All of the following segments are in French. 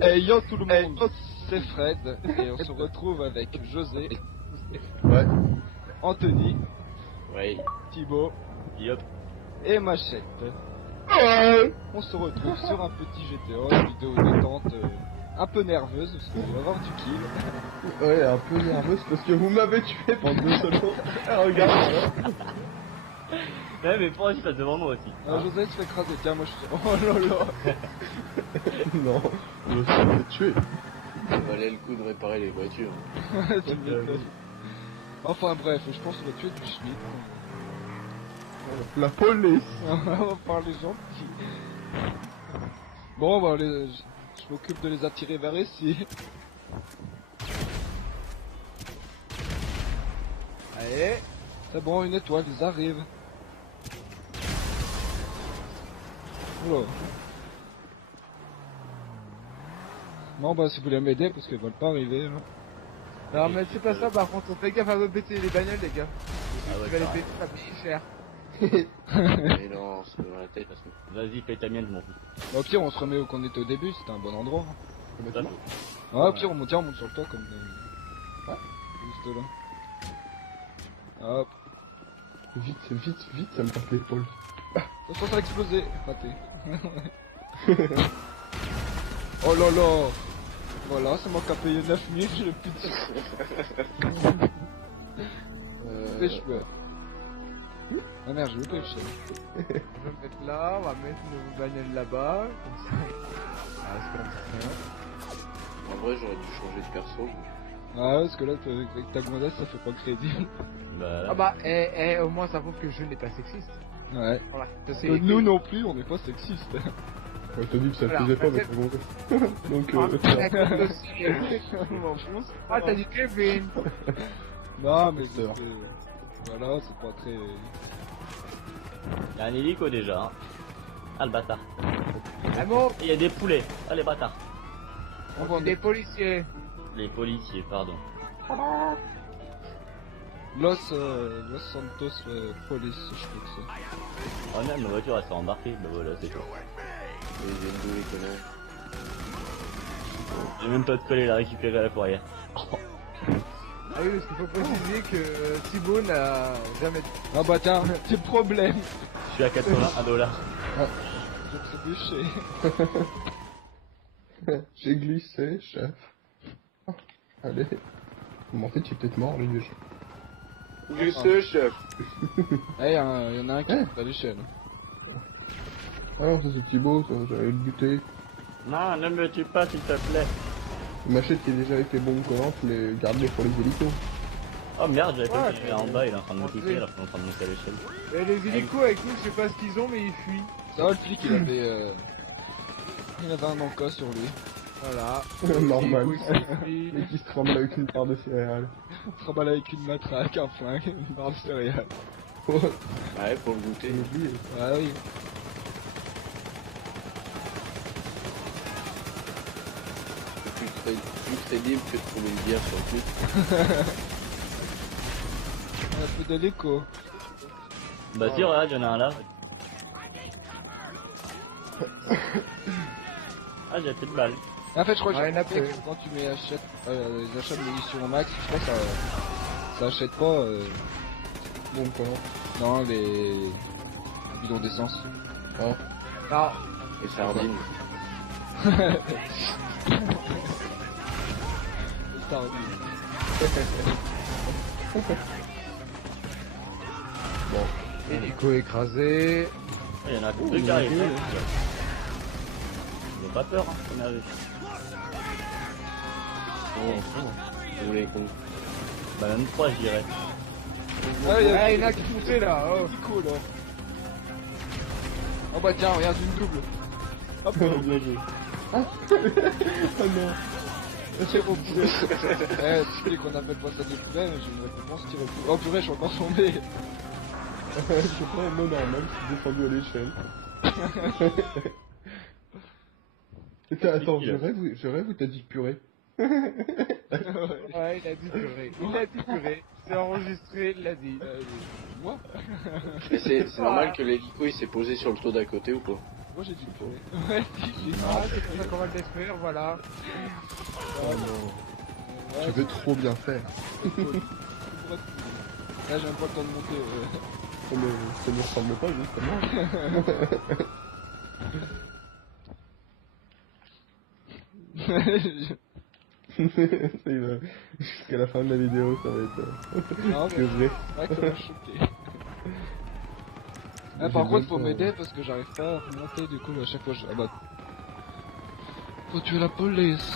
Hey yo tout le monde, c'est Fred et on se retrouve avec José, Ouais. Anthony, Ouais. Thibaut Yop. et Machette. Ouais. On se retrouve sur un petit GTA, une vidéo détente un peu nerveuse parce qu'on va avoir du kill. Ouais, un peu nerveuse parce que vous m'avez tué pendant 2 secondes. Ah, regarde. Ouais, mais pour aussi, ça devant moi aussi. José se fait écraser, tiens moi je suis... Oh là là. Non, je me suis fait tuer. Ça valait le coup de réparer les voitures. Tu m'étonnes. Enfin bref, je pense qu'on va tuer du schmitt. La police. On va parler gentil. Bon, bah, je m'occupe de les attirer vers ici. Allez, c'est bon, une étoile, ils arrivent. Oula. Bon, bah, si vous voulez m'aider, parce qu'ils veulent pas arriver. Là. Non mais c'est pas ça, par contre, on fait gaffe à me péter les bagnoles les gars. Ah ouais, Tu vas les pareil. péter, ça coûte cher. Mais non, c'est dans la tête. Vas-y, fais ta mienne, je m'en fous. Au pire, on se remet où qu'on était au début, c'était un bon endroit. Ça, Ouais, au pire, on monte sur le toit comme... Ouais, juste là. Hop. Vite, vite, vite, ça me tape l'épaule. Attention, ça va exploser. Raté. Oh là là. Voilà, c'est moi qui a payé 9000, j'ai le petit. Pêche-moi. Ah merde, j'ai loupé le chien. On va mettre là, on va mettre nos bagnoles là-bas, comme ça. Ah, c'est comme ça. En vrai, j'aurais dû changer de perso. Ah ouais, parce que là, avec ta gonzesse, ça fait pas crédible. Bah, Ah bah, au moins ça prouve que je n'ai pas sexiste. Ouais. Voilà. Ça, Que nous non plus, on n'est pas sexistes. Ouais, t'as dit que ça le Voilà, faisait pas, mais peut-être- c'est bon. Donc, Ah, t'as dit Kevin. Non, mais Acteur. voilà, c'est pas très... y'a un hélico déjà. Hein. Ah, le bâtard. Ah bon, Et y'a des poulets. Ah, les bâtards. On on va est des policiers. Les policiers, pardon. Los Santos Police, je crois que c'est. Oh merde, ma voiture elle s'est embarquée. Bah voilà, c'est tout. Les ennemis, les connards. J'ai même pas de coller la récupérer à la fourrière. Ah oui, parce qu'il faut préciser que Thibaut n'a jamais... Ah bah tiens, petit problème. Je suis à 81 $. J'ai trébuché. J'ai glissé, chef. Allez. Mais en fait, il est peut-être mort, lui, déjà. Je sais, chef. Eh, y'en a un qui est à l'échelle. Alors, ça c'est Thibaut, ça, j'allais le buter. Non, ne me tue pas s'il te plaît. Machette qui est déjà avec les bombes collantes, les garder pour les hélicos. Oh merde, j'avais pas Ouais, vu qu'il était en bas, il est en train de me oui. toucher alors qu'on est en train de monter à l'échelle. Et les hélicos avec nous, je sais pas ce qu'ils ont, mais ils fuient. Ça va, le flic, il avait un encas sur lui. Voilà. Normal. Les hélicos, ils fuient. Et qui se tremble avec une part de céréales. On travaille avec une matraque, un flingue, une barre de céréales. Ouais, Ouais, pour le goûter. j'ai oublié. Ah oui. Plus crédible que de trouver une bière sur le truc. Un peu de l'écho. Bah si, regarde, y'en a un là. Ah, j'ai plus de balles. En fait, je crois que Ouais, j'ai il y en a remarqué peu. que quand tu mets les achats de munitions au max, je crois que ça achète pas Bon, collant. non, les bidons d'essence. Ah. Non. Et sardines. Bon. Hélico écrasé. Il y en a deux qui arrivent. Ils ont pas peur, hein, on arrive. Vous les cons. Bah même 3 je dirais. Ah, Ah, il y en a qui foncé là. Oh. Nico là. Oh bah tiens, regarde une double. Hop, Bien joué. Ah Oh non. c'est bon poulet. Tu sais qu'on appelle pas ça des poulets, mais j'ai une récompense tirée au poulet. Oh purée, je suis encore tombé. Je prends un mot normal, je suis descendu à l'échelle. Attends, je rêve ou t'as dit purée? Ouais, il a dit purée. Il a dit purée. C'est enregistré, il l'a dit. Moi Mais c'est normal que l'hélico il s'est posé sur le toit d'à côté ou pas? Moi j'ai dû le tuer. Ouais, si, j'ai Ah, c'est pour ça qu'on va le détruire, voilà. Oh non. Ouais, Tu veux trop bien faire. c'est cool. Là j'ai même pas le temps de monter. Mais ça ne ressemble pas justement. Jusqu'à la fin de la vidéo, ça va être Non, que mais vrai. c'est vrai que ça m'a choqué. Ah, J'ai par contre, même faut pas- m'aider parce que j'arrive pas à remonter, du coup, à chaque fois je. Ah bah. Faut tuer la police.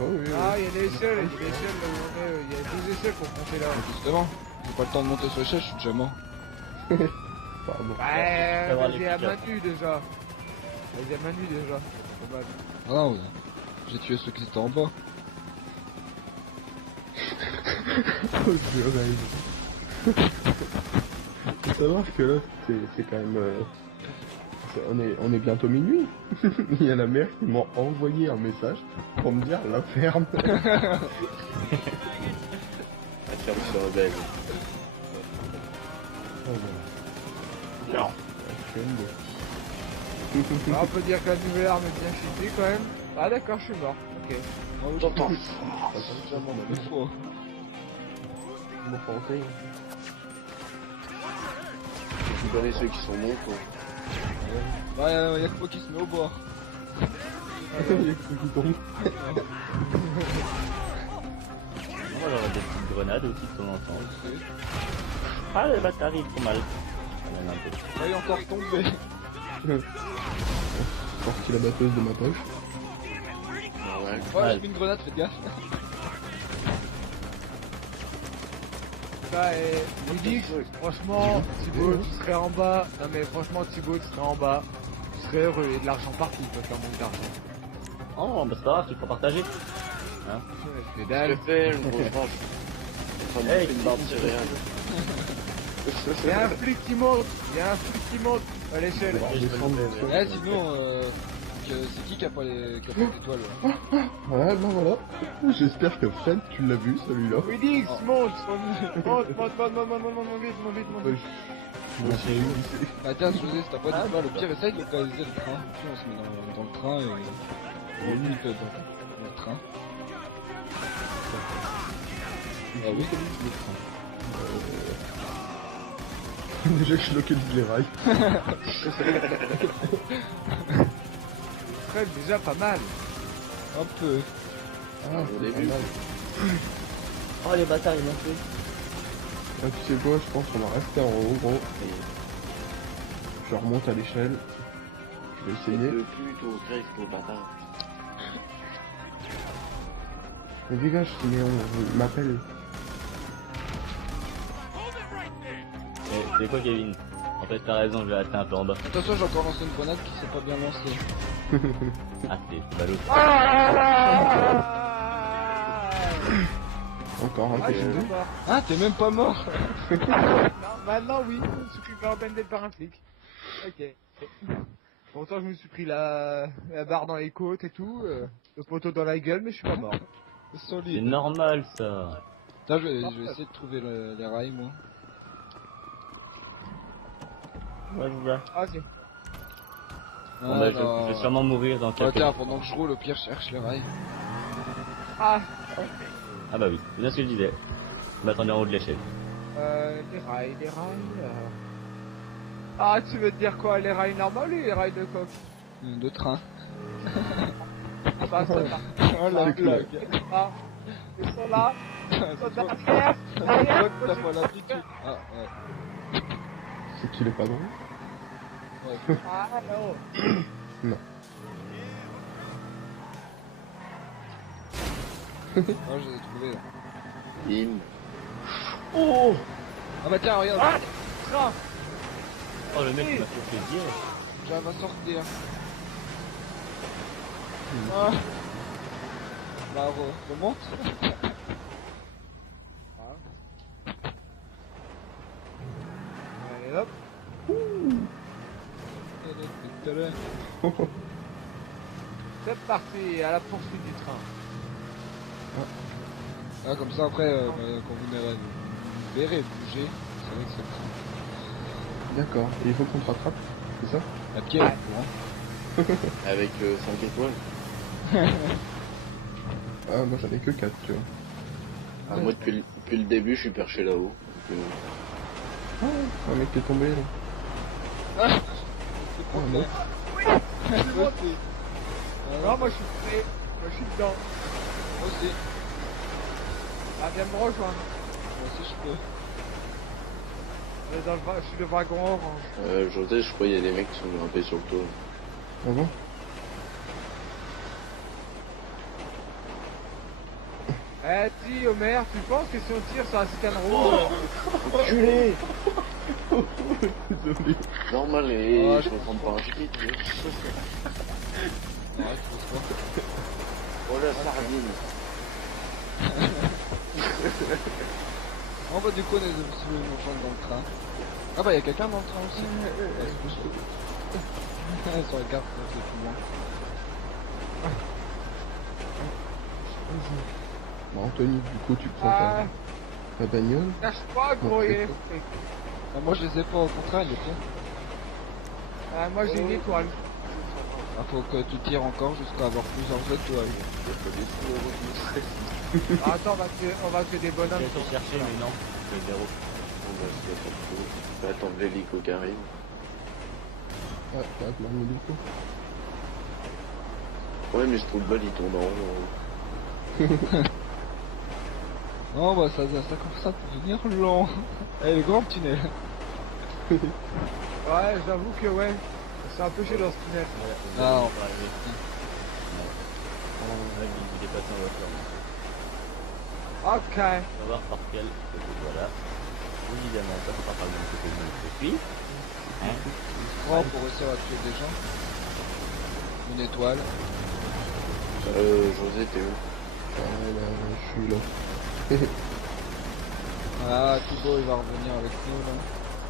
Oh, oui, oui. Ah, il y a des échelles, là où on est, il y a 2 échelles pour monter là. Justement, j'ai pas le temps de monter sur l'échelle, je suis déjà mort. Pardon. Ouais, avoir vas-y les à piqueurs. main nue déjà. Vas-y à main nue déjà. Pas mal. Ah non, ouais. J'ai tué ceux qui étaient en bas. Oh, je rêve. Faut savoir que là, c'est quand même... on est bientôt minuit. Il y a la mère qui m'a envoyé un message pour me dire la ferme. La ferme se rebelle. Oh, voilà. Non. Ah, on peut dire que la nouvelle arme est bien cheatée quand même. Ah d'accord, je suis mort. Ok. J'entends. Deux fois. Tu connais ceux qui sont bons, quoi. Ouais, y'a que moi qui se met au bord. Il y a que ceux qui tombent. On va avoir des petites grenades aussi de temps en temps. Ah, les bâtards ils font mal. Ça m'aide un peu. Là, il est encore tombé. Sorti la batteuse de ma poche. Ah ouais. Ouais, j'ai mis une grenade, faites gaffe. Ça et Ludix, franchement, Thibaut, tu serais en bas. Non mais franchement, Thibaut, tu serais en bas. Tu serais heureux, il y a de l'argent partout, toi, t'as un manque d'argent. Oh, bah c'est pas grave, tu peux partager. Hein? C'est Je dalle. fais une grosse vache. Enfin, Hey, une barre de céréales. Il y a un flic qui monte, il y a un flic qui monte à l'échelle. Eh, sinon, c'est qui a pas les étoiles là? Ouais, ben voilà. J'espère que Fred, tu l'as vu celui-là. Ludix, monte, monte, monte, monte, monte, monte, monte, vite, monte, vite, monte. Ouais, moi aussi, Bah tiens, José, si t'as pas d'étoile, au pire, essaye de localiser le train. Puis on se met dans le train et on limite dans le train. Ah oui, le train. Déjà que je localise les rails. Fred, déjà pas mal. Un peu. Ah, Au c'est début. pas mal. Oh, les bâtards ils m'ont fait. Ah, tu sais quoi, je pense qu'on va rester en haut, gros. Je remonte à l'échelle. Je vais C'est essayer. de plutôt grec pour le bâtard. Mais dégage, Siméon, il m'appelle. Eh, c'est quoi, Kevin? En fait, t'as raison, je vais rester un peu en bas. Attention, j'ai encore lancé une grenade qui s'est pas bien lancée. Ah, c'est ballot. Encore un Ah, je suis peu. mort. Ah, t'es même pas mort. Non, maintenant oui, je me suis pris bendé par un flic. Ok. Pourtant je me suis pris la barre dans les côtes et tout, le poteau dans la gueule, mais je suis pas mort. C'est C'est solide. normal ça. Là, je vais essayer de trouver les rails, moi. Ouais, c'est ça. Ah ok. Bon, bah, je vais sûrement mourir dans Ouais, quelques... tiens, pendant que je roule, au pire, je cherche les rails. Ah, Ah bah oui, c'est bien ce que je disais. Je m'attendais en haut de l'échelle. les rails, Ah, tu veux te dire quoi, les rails normaux ou les rails de coque? De train. Ça, ça, ça. Oh la blague. Ah, ils sont là. Ils sont C'est toi derrière, derrière. que t'as pas l'habitude. Ah, ouais. C'est qu'il est pas drôle. Ouais. Ah non. Non. Oh, je les ai trouvés là. In. Oh, Ah bah tiens, regarde. train. Oh, le mec il m'a fait plaisir. J'arrive à sortir. Ah. Bah, remonte. Allez hop. C'est parti, à la poursuite du train. Ah, comme ça, après, quand vous verrez bouger, c'est vrai que c'est le train. D'accord. Et il faut qu'on te rattrape, c'est ça? La pied, Ouais. au courant. Avec 5 étoiles. Ah, moi j'en ai que 4, tu vois. Ah, moi, depuis le début, je suis perché là-haut. Donc, Un mec qui est tombé là. Ah, c'est Ah, trop un clair. autre. C'est monté. Non, moi je suis prêt. Moi je suis dedans. Moi aussi. Ah, viens me rejoindre. Moi aussi, je peux. Je suis le wagon orange. José, je crois qu'il y a des mecs qui sont grimpés sur le toit. Ah bon? Eh, dis Homer, tu penses que si on tire sur la citerne rouge. Enculé! Désolé. Normal, et Ah, je me prends pas un shit. Arrête, faut se Oh la sardine! On va du coup, on est nous rejoindre dans le train. Ah bah, y'a quelqu'un dans le train aussi. Sur la carte, c'est plus loin. Bon, Anthony, du coup, tu prends Ah, ta bagnole. lâche pas, gros, il est. Ah, moi, je les ai pas, au contraire, il était. Ah, moi j'ai une étoile. Ah, faut que tu tires encore jusqu'à avoir plusieurs étoiles. Ah, attends, on va tuer des bonhommes. J'ai essayé de chercher, mais non. C'est zéro. On va attendre l'hélico qui arrive. Ah, t'as plein de hélico. Ouais, mais je trouve le bal, il tombe en haut. Non, bah, ça commence à devenir long. Eh, le grand tunnel. Ouais, j'avoue que ouais. C'est un peu chiant dans ce tunnel. Ah, on va arriver. Il est passé en voiture. Ok. On va voir par quel côté, voilà. Évidemment, ça sera pas le même côté que je suis. Hein? Oh, pour réussir à tuer des gens. Une étoile. José, t'es où? Ah, là, je suis là. Ah, Thibaut, il va revenir avec nous, là.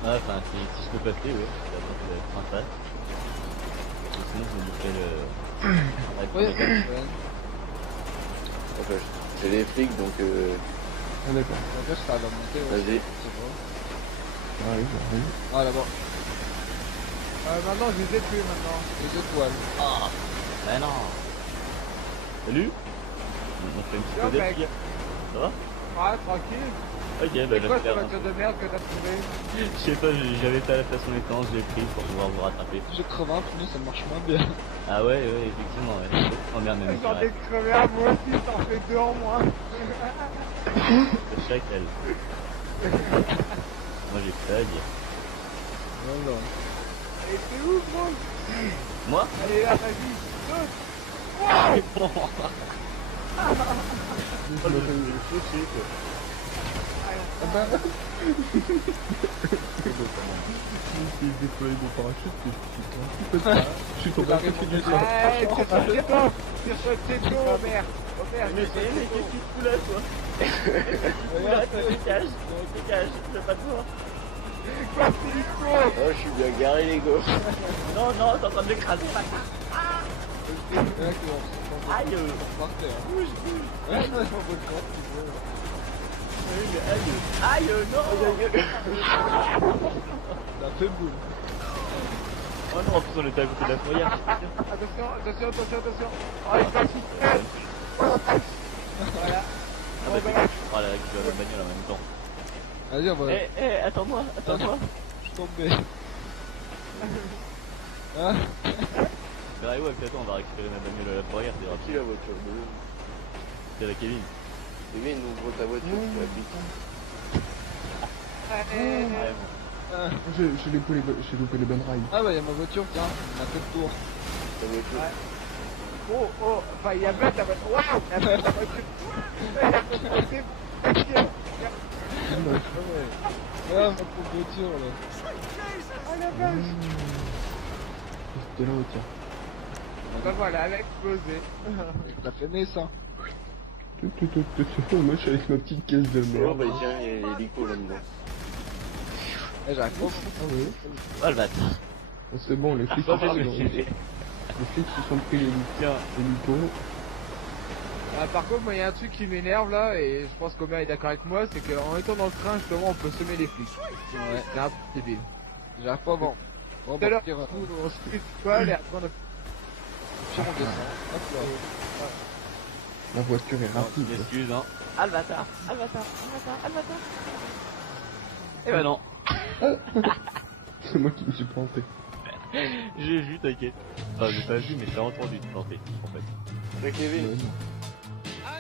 Ah, enfin, si je peux passer, oui. D'abord, ça va être sympa. Sinon, je me fais le... Oui, ouais. Enfin, j'ai les flics, donc Ah, d'accord. En fait, ça va monter, ouais. vas-y. C'est bon. J'arrive, j'arrive. Ah, là-bas. Maintenant je les ai tués maintenant. Les étoiles. Ah, mais non. Salut. On fait une petite Yo, codette, mec. les gars. Ça va? Ouais, tranquille. Ok, bah C'est je vais quoi cette faire un... voiture de merde que t'as trouvé? Je sais pas, j'avais pas la façon étanche, j'ai pris pour pouvoir vous rattraper. J'ai crevé un pneu, ça marche moins bien. Ah ouais, effectivement, ouais. Oh merde, même. J'en ai crevé à moi aussi, t'en fais deux en moins. Le chacal. Moi j'ai pas à dire. Non, non. Et t'es où, gros? Moi? Allez là, vas-y, saute. Bon. Oh, le fauché, quoi. Ah bah, j'ai déployé mon parachute, c'est putain. Je suis tombé à côté du train. Allez, tire sur le téton. Tire sur le téton, Homer. Homer, Mais tire sur le qu'est-ce téton. que tu fous là, toi? Regarde, toi, dégage, je veux pas te voir. Quoi, c'est l'histoire? Oh, je suis bien garé, les gars. Non, non, t'es en train de l'écraser, là. Là, on Aïe. par terre. Bouge, bouge. Ouais, non, il faut le corps, Thibaut. Aïe, non. Ça fait boule. Oh non, en plus on était à côté de la fourrière. Attention, attention, attention, attention. Oh, il va se voilà. Ah bah c'est cool, je récupérer la bagnole en même temps. Vas-y, on va. Attends-moi, attends-moi. Je suis tombé. Ah, Bah ouais, attends, on va récupérer ma bagnole à la fourrière, c'est Qui rapide. la voiture bleue? C'est la Kevin. Kevin, ouvre ta voiture, tu habites. Vraiment. ah. J'ai loupé les bonnes rails. Ah bah, y'a ma voiture, tiens, on a fait le tour. Ta voiture. Ouais. Oh, oh, enfin, il y a même la voiture. Waouh! Il y a même la voiture. Ah, ma pauvre voiture, là. Ah, la vache! C'était là, tiens. Bah voilà, elle a explosé. T'as fait né, ça. Moi, je suis avec ma petite caisse de Oh, merde. bah tiens, il y a l'hélico là-dedans. Eh, j'arrive pas. Ah oui. Oh le bâtard. C'est bon, les flics, Ah, ils je sont vais les flics se sont pris Tiens. l'hélico. Ah, par contre, moi, il y a un truc qui m'énerve là, et je pense qu'Omer est d'accord avec moi, c'est qu'en étant dans le train, justement, on peut semer les flics. Ouais. C'est un peu débile. J'arrive pas à voir. Bon, Tout à l'heure, tire. on se fait une toile et après on a... voiture, on descend. Hop là. La voiture est Non, rapide. excuse, hein. Ah le bâtard. Eh ben non. C'est moi qui me suis planté. J'ai vu, t'inquiète. Enfin, j'ai pas vu, mais j'ai entendu te planter, en fait. Ouais, Kevin.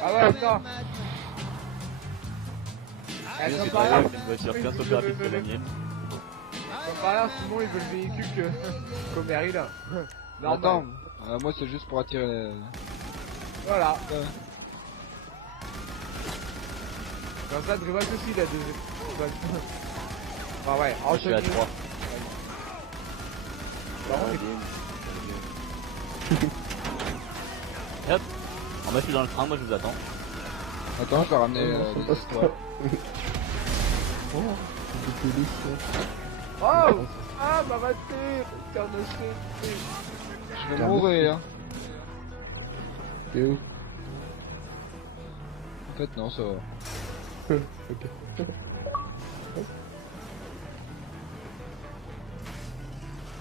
Ah ouais, attends. Eh, C'est comme pas par grave, hasard, une voiture 15 fois plus rapide que la mienne. comme par hasard, Simon il veut le véhicule que Comary là. Attends, Normal. moi c'est juste pour attirer. Voilà. Ouais. Comme ça, Drevox aussi il a deux. Ah ouais, Moi, je suis à enchaîne. 3. Par contre, Et hop. On va je suis dans le train, moi je vous attends. Attends, je vais ramener Oh, les c'est histoires. Oh, c'est police. Oh ah, ma voiture. Je vais mourir. T'es où? En fait, non, ça va. Ok.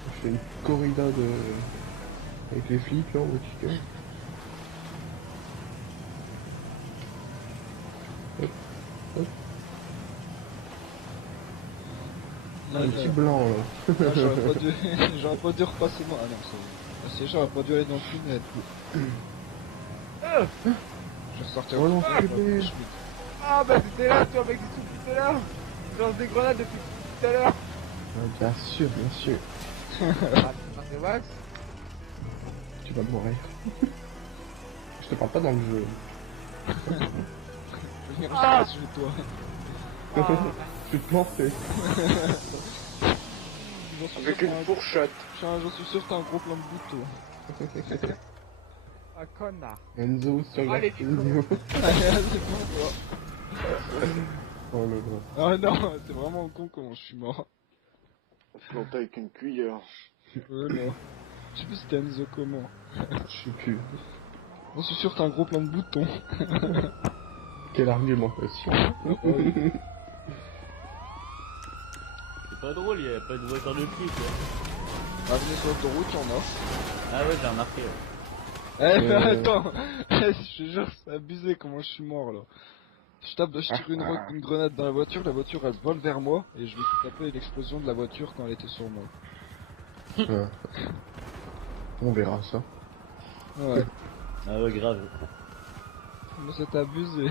Je fais une corrida de... avec les flics là, au chicken. Hop, hop. Un petit blanc là. Ah, j'aurais pas dû repasser moi. Ah non, c'est j'aurais pas dû aller dans le tunnel. Je vais ressortir. Oh l'enculé. Ah bah c'était là, toi mec, du tout tout à l'heure. Je lance des grenades depuis tout à l'heure. Bien sûr, bien sûr. Ah, c'est Max. Tu vas mourir. Je te parle pas dans le jeu. Je vais venir sur toi. Ah, Je suis planté. J'en suis Avec sûr une que fourchette. j'en suis sûr que t'as un gros plan de bout, toi. ah connard. Enzo sur la Allez, vidéo. Allez, c'est bon, toi. Oh le gros. Ah non, c'est vraiment con comment je suis mort. Planté avec une cuillère. Non. Je sais plus si c'était Enzo comment. Je sais plus. J'en suis sûr que t'as un gros plan de bouton. Quelle argumentation. C'est pas drôle, y'a pas de voiture de flic là. Ah, venez sur l'autoroute, y'en a. Ah ouais, j'ai remarqué. Ouais. Eh, mais attends. Je te jure, c'est abusé comment je suis mort là. Je tire une grenade dans la voiture elle vole vers moi et je vais taper l'explosion de la voiture quand elle était sur moi. Ouais. On verra ça. Ouais, Ah ouais, grave. mais c'était abusé.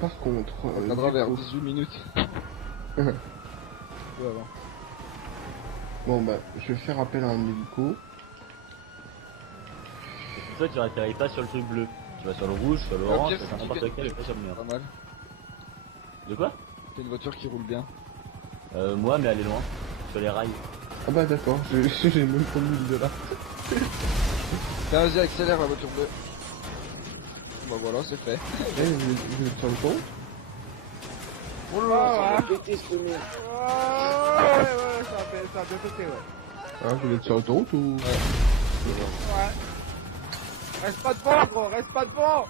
Par contre... On reviendra vers 18 minutes. Voilà. Bon bah, je vais faire appel à un hélico. Toi, tu atterris pas sur le truc bleu. Tu vas sur le rouge, sur le orange, pire, tu vas sur c'est n'importe qu'il lequel et pas sur le mur. Pas mal. De quoi? C'est une voiture qui roule bien. Moi, mais elle est loin. Sur les rails. Ah bah d'accord, j'ai même pas mis de là. Tiens, vas-y, accélère la voiture bleue. Bah voilà, c'est fait. Eh, vous êtes sur le pont? Oh là Pété ce mur. ouais, ça a bien pété, ouais. Ah, vous êtes sur l'autoroute ou... Ouais. Reste pas devant, gros, reste pas devant.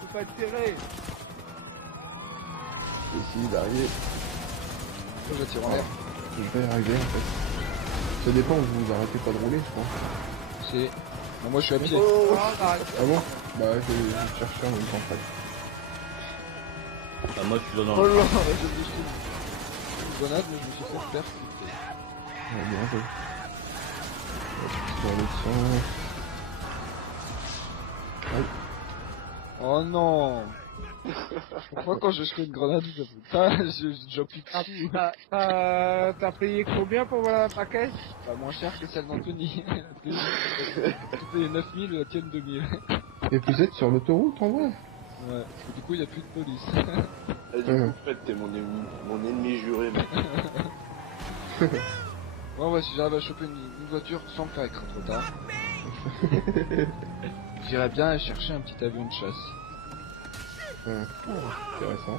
Faut pas être serré. Essayez d'arriver. Je vais tirer en l'air. Je vais y arriver en fait. Ça dépend, vous arrêtez pas de rouler je crois. C'est... Bon, moi je suis à pied. Oh, arrête. Ah bon? Bah je vais chercher en même temps en fait. Enfin, moi, je suis dans Oh le... là, j'ai jeté une grenade, mais je me suis fait percuter. Ouais, bien joué. Hop, dans le sens. Oh non. Pourquoi quand je jette une grenade, j'appuie Ah, dessus. T'as payé combien pour la paquet? Pas moins cher que celle d'Anthony. Tu payes 9000, la tienne 2000. Et vous êtes sur l'autoroute en vrai? Ouais, parce que du coup il n'y a plus de police. Ah, du coup, en fait, t'es mon ennemi juré, mec. Ouais, si j'arrive à choper une voiture sans me faire écraser trop tard. J'irais bien aller chercher un petit avion de chasse. Ouais. Intéressant.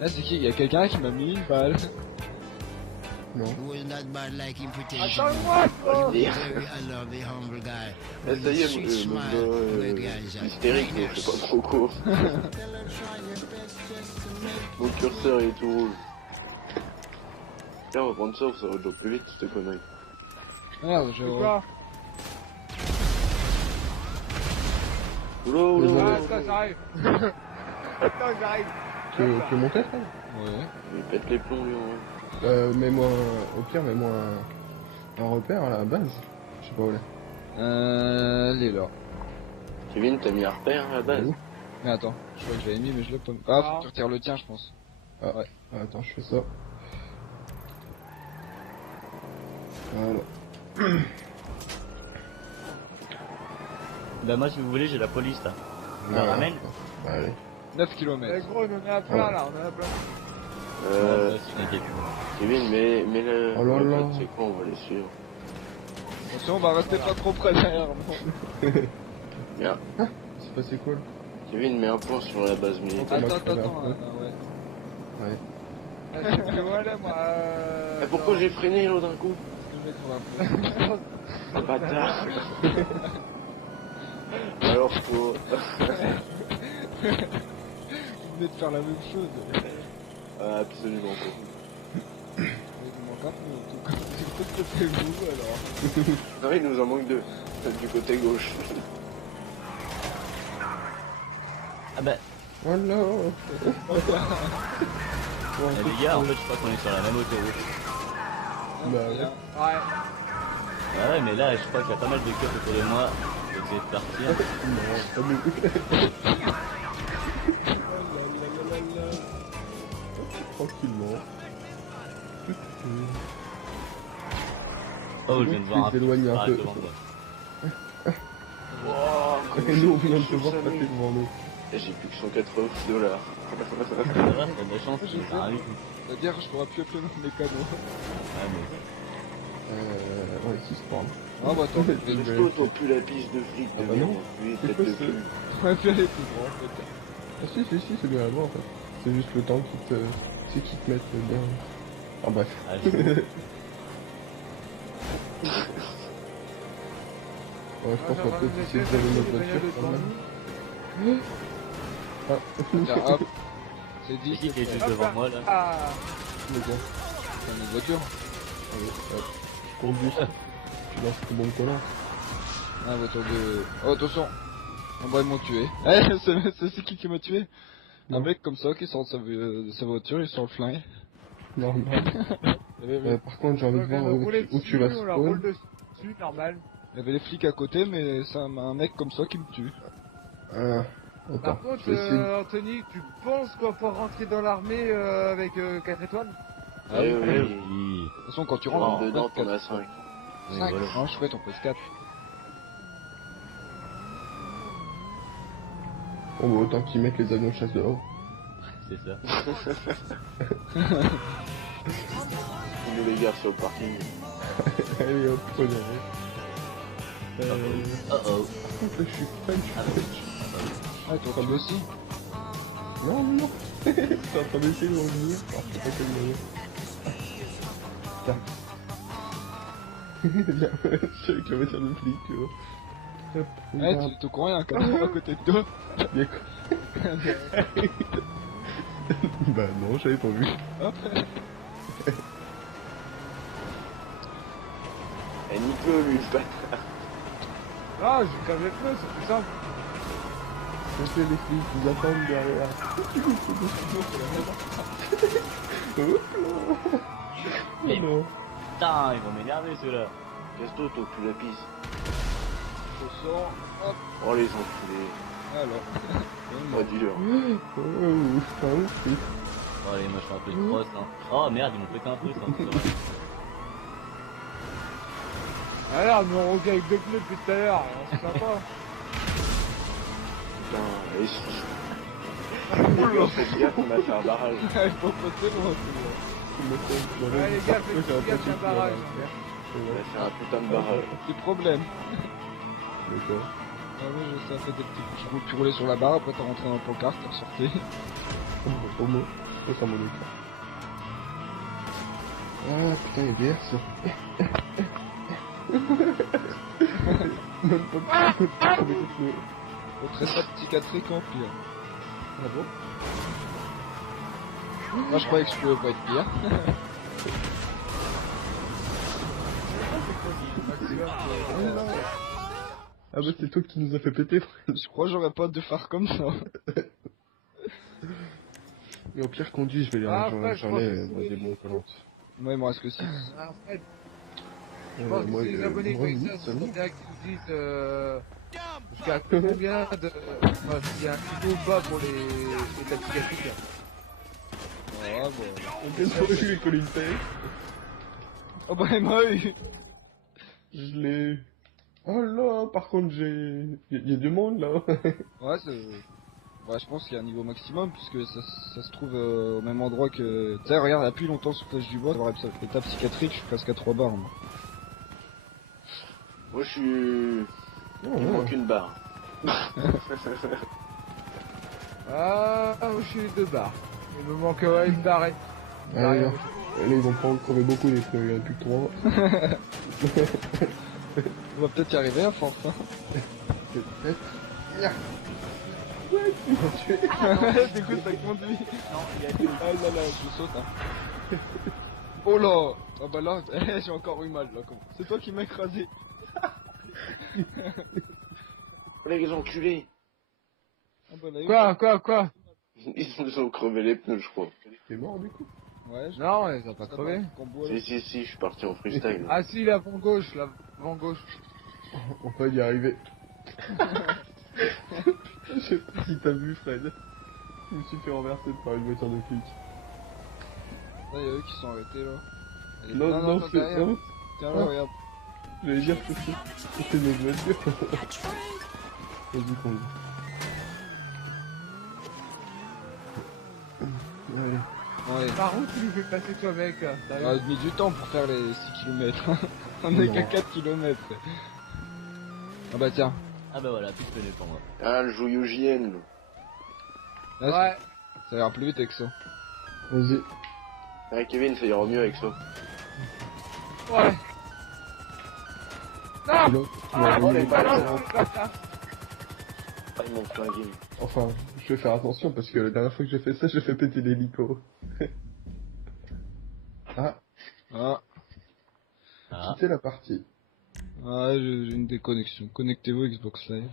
Là c'est qui? Il y a quelqu'un qui m'a mis une balle. Non. Attends-moi, gros. Ah, ça y est, hystérique, mais je sais pas trop quoi. Mon curseur est tout rouge. Tiens, on va prendre ça, ça va déjà plus vite, cette connerie. Merde, C'est quoi? Oula, oula, oula. Attends, j'arrive. Attends, j'arrive. Tu veux monter, frère? Ouais. Il pète les plombs, lui, en vrai. Mets-moi, au pire, mets-moi un repère à la base. Je sais pas où elle est. Elle est là. Kevin, t'as mis un repère à la base? Où? Mais attends, je crois que je l'avais mis, mais je l'ai pas mis. Ah, faut que tu retires le tien, je pense. Ah, attends, je fais ça. Voilà. Bah moi si vous voulez j'ai la police là. Vous la Voilà. ramène? Allez. 9 Eh km. gros, on en a plein là, on en a plein. Si t'inquiète. Kevin, mets le... Oh là là. C'est quoi, on va les suivre. Attention, on va rester pas trop près derrière. Non. Bien. C'est passé quoi là? Kevin, mets un point sur la base militaire. Attends, moi, je attends, fais attends. la- Ouais. Ouais. Ah, c'est que voilà, moi. Eh, pourquoi j'ai freiné là d'un coup? Je vais mettre un peu. Ah, bâtard. Alors faut... Vous venez de faire la même chose. Ah, absolument pas. Mais il nous manque un peu en tout cas. Qu'est-ce que c'est vous alors? Non, il nous en manque deux. Du côté gauche. Ah bah Voilà. les gars en fait je crois qu'on est sur la même autoroute. Bah, ouais. Ouais. Ah ouais mais là je crois qu'il y a pas mal de queues autour de moi. Je vais essayer de partir. Non, pas nous. Tranquillement. Oh je viens de voir un Tu t'éloignes un arrête peu. devant moi. Wow, Et nous, on vient de te voir passer devant nous. Et j'ai plus que $180. Ça va, t'as de la chance, J'ai ça arrive. C'est-à-dire, je pourrais plus appeler mon mécano. Ah mais... Ouais, si, c'est pas grave. Ah bah attends, je vais Resto, t'as plus la piste de fric Ah de bah non. merde. Lui, C'est tête quoi de ce- cul. on va faire les plus grands en fait. Ah si, c'est bien à voir en fait. C'est juste le temps qui te mette bien. Ah bref. Ah, je... Ouais, je pense qu'on peut essayer de donner notre voiture quand même. Ah, Tiens, hop. C'est C'est dit, qui qui est c'est juste fait. devant moi là? Ah. le gars. C'est une voiture. Allez, hop. Conduis. Tu lances ton bon collant. Ah, voiture de... Oh, attention. On va m'ont tué. Eh, c'est qui m'a tué? Un Non. mec comme ça qui sort de sa voiture, il sort le flingue. Normal. Par contre, j'ai envie de voir où tu vas On la roule spawn. dessus, normal. Il y avait les flics à côté, mais c'est un mec comme ça qui me tue. Attends, Par contre, je vais essayer. Anthony, tu penses qu'on peut rentrer dans l'armée avec 4 étoiles? Ah Eh oui. oui. Oui. De toute façon, quand tu Tu rentres rentres dedans, t'en as 5. 5. Oui, voilà. Non, je ferais ton PS4. Bon, bah, autant qu'ils mettent les avions de chasse dehors. C'est ça. Nous les gars sur le parking. Allez hop, on y arrive. Oh oh. Par contre, là, je suis fan, Ah je bah suis Ah, toi, tu veux aussi? Non, non, non. T'es en train d'essayer de revenir. Alors, je sais pas quel moyen. Putain. Viens, je suis avec la voiture de flic, tu vois. Hop, Eh, regarde. tu te cours rien, quand même à côté de toi. Bien quoi. Bah non, j'avais pas vu. Hop. Eh, nique-le, lui, le bâtard. Ah, j'ai cassé le pneu, c'est plus simple. Je sais, les flics, ils attendent derrière. Hop là. Mais- Non. Putain, ils vont m'énerver ceux-là. Resto, t'as plus la piste. Je sors. Hop. Oh, les enculés. Alors. Pas dur. Oh, putain, ouf. Oh allez, moi je fais un peu de cross hein. Oh merde, ils m'ont pété un truc hein. C'est vrai. Alors, nous on roule avec 2 pneus depuis tout à l'heure, c'est sympa. Putain, et si... Oula, faites gaffe, on a fait un barrage. Il faut passer loin, celui-là. Ouais, les gars, faites gaffe, c'est un barrage. On a fait un putain de barrage. Des problèmes. D'accord. Ah oui, je sais, fait des petits... Tu roulais sur la barre, après t'as rentré dans le pancart, t'es ressorti. Au mot. Ça m'en est pas. Ah putain, il est BR ça. Même pas trouver les pneus. Faut très pas de psychiatrique en pire. Ah bon? Moi je croyais que je pouvais pas être pire. maximum. Ah bah c'est toi qui nous a fait péter. Je crois que j'aurais pas de phare comme ça. Et au pire conduit, je vais les Ah, j'en après, je j'en pense ai que moi, c'est- des bons collantes. Moi, il me reste que 6. Ah, Fred, je pense que c'est les abonnés qui ont ça, c'est bien qu'ils disent jusqu'à combien de... Enfin, s'il y a un niveau bas pour les tactiques africaines. Ah, bon. On vient de trouver les Colin Pay. Oh bah, moi, Je l'ai... Oh là, par contre y a du monde là. ouais, c'est... Ouais, je pense qu'il y a un niveau maximum, puisque ça se trouve au même endroit que... Tu sais, regarde, appuie longtemps sur Flèche du Bois, tu vas avoir l'étape psychiatrique, je suis presque à 3 barres, moi. Moi, je suis... Oh, Il me manque une barre. Ah, moi, je suis les 2 barres. Il me manque une barre et... Ah, là, ils vont pas en crever beaucoup les trucs, il y en a plus que 3. On va peut-être y arriver à force, hein. Peut-être. Ouais, tu m'as tué. Du coup, ça conduit. Non, il y a Ah là là, je saute, hein. Oh là. Ah bah là, j'ai encore eu mal, là. C'est toi qui m'as écrasé. Les enculés. Ah bah là, Quoi Ils nous ont crevé les pneus, je crois. T'es mort du coup. Ouais, Non, ils ont pas crevé. Si, je suis parti en freestyle. Ah si, l'avant gauche. On va y arriver. Je sais pas si t'as vu Fred. Je me suis fait renverser par une voiture de flic. Là, y'a eux qui sont arrêtés, là. Allez, Non, toi, c'est... derrière. Non, Tiens, là, regarde. j'allais dire que c'est notre voiture. Vas-y, conduis. Allez. Allez. Par où tu nous fais passer toi, mec? On a mis du temps pour faire les 6 km. On est Non. qu'à 4 km. Ah bah tiens. Ah bah voilà, plus de pneus pour moi. Ah, le joyau JN. Là, Ouais. ça ira plus vite avec ça. Vas-y. Ah, Kevin, ça ira mieux avec ça. Ouais. Non. Pilote, tu m'as Ah, envoyé on est les pas balles. là, bâtard. Ah, ils m'ont flingué. Enfin, je vais faire attention parce que la dernière fois que j'ai fait ça, j'ai fait péter l'hélico. Ah, Ah. Ah, c'était la partie. Ah, j'ai une déconnexion. Connectez-vous Xbox Live.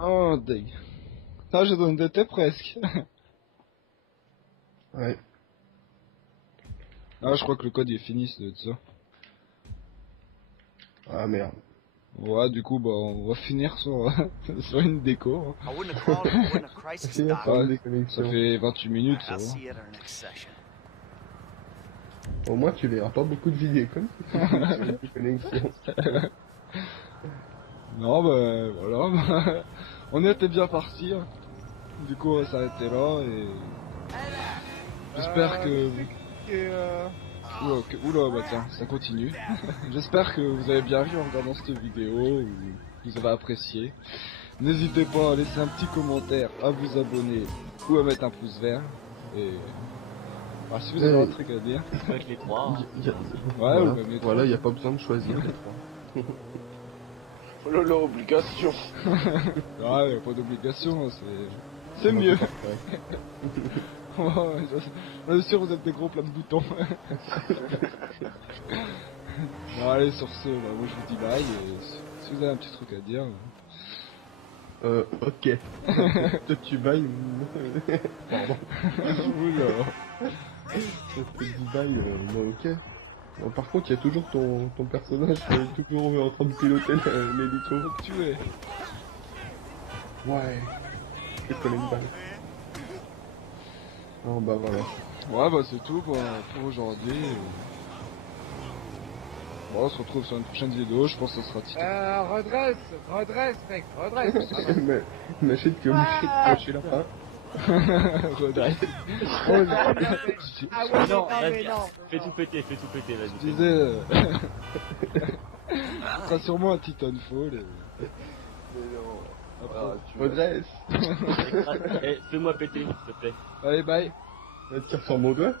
Oh, deg. Ah, je donne de presque. Ouais. Ah, je crois que le code il est fini, ça doit être ça. Ah merde. Ouais, du coup, bah, on va finir sur, sur une déco. I wouldn't have called it when a crisis C'est died. sur une Ça déconnexion. fait 28 minutes, ça I'll va. see you at our next session. Au moins, tu verras pas beaucoup de vidéos comme ça. Sur une déconnexion. Non, bah, voilà. On était bien partis. Hein. Du coup, on va s'arrêter là et... J'espère que... Et Oula, oula, bah tiens, ça continue. J'espère que vous avez bien ri en regardant cette vidéo, ou que vous avez apprécié. N'hésitez pas à laisser un petit commentaire, à vous abonner, ou à mettre un pouce vert. Et... Ah, si vous avez un truc à dire. avec les trois. Hein. Y a- Ouais, voilà, ou même les voilà, trois. y a pas besoin de choisir les trois. Oh là là, obligation. Ah, y a pas d'obligation, c'est mieux. Ouais, je suis sûr vous êtes des gros plats de boutons. Bon, allez, sur ce, bah, moi je vous dis bye, et si vous avez un petit truc à dire... Ok. Toi tu bailles. Pardon. Oula. Ça te dit bail, bon, ok. Bon, par contre, il y a toujours ton personnage qui est toujours en train de piloter l'hélico. Tu es. Ouais. Je connais une balle. Non, bah voilà. Ouais, bah c'est tout pour aujourd'hui. Bon, on se retrouve sur une prochaine vidéo, je pense que ça sera titre. redresse, mec, redresse. Mais imagine que je suis la fin. Redresse. Ah ouais, Non, mais vas-y, non. fais tout péter, vas-y. Je disais... ça sera sûrement un Titanfall. Après, Redresse. Eh, fais-moi péter, s'il te plaît. allez, bye. Tire sur mon doigt.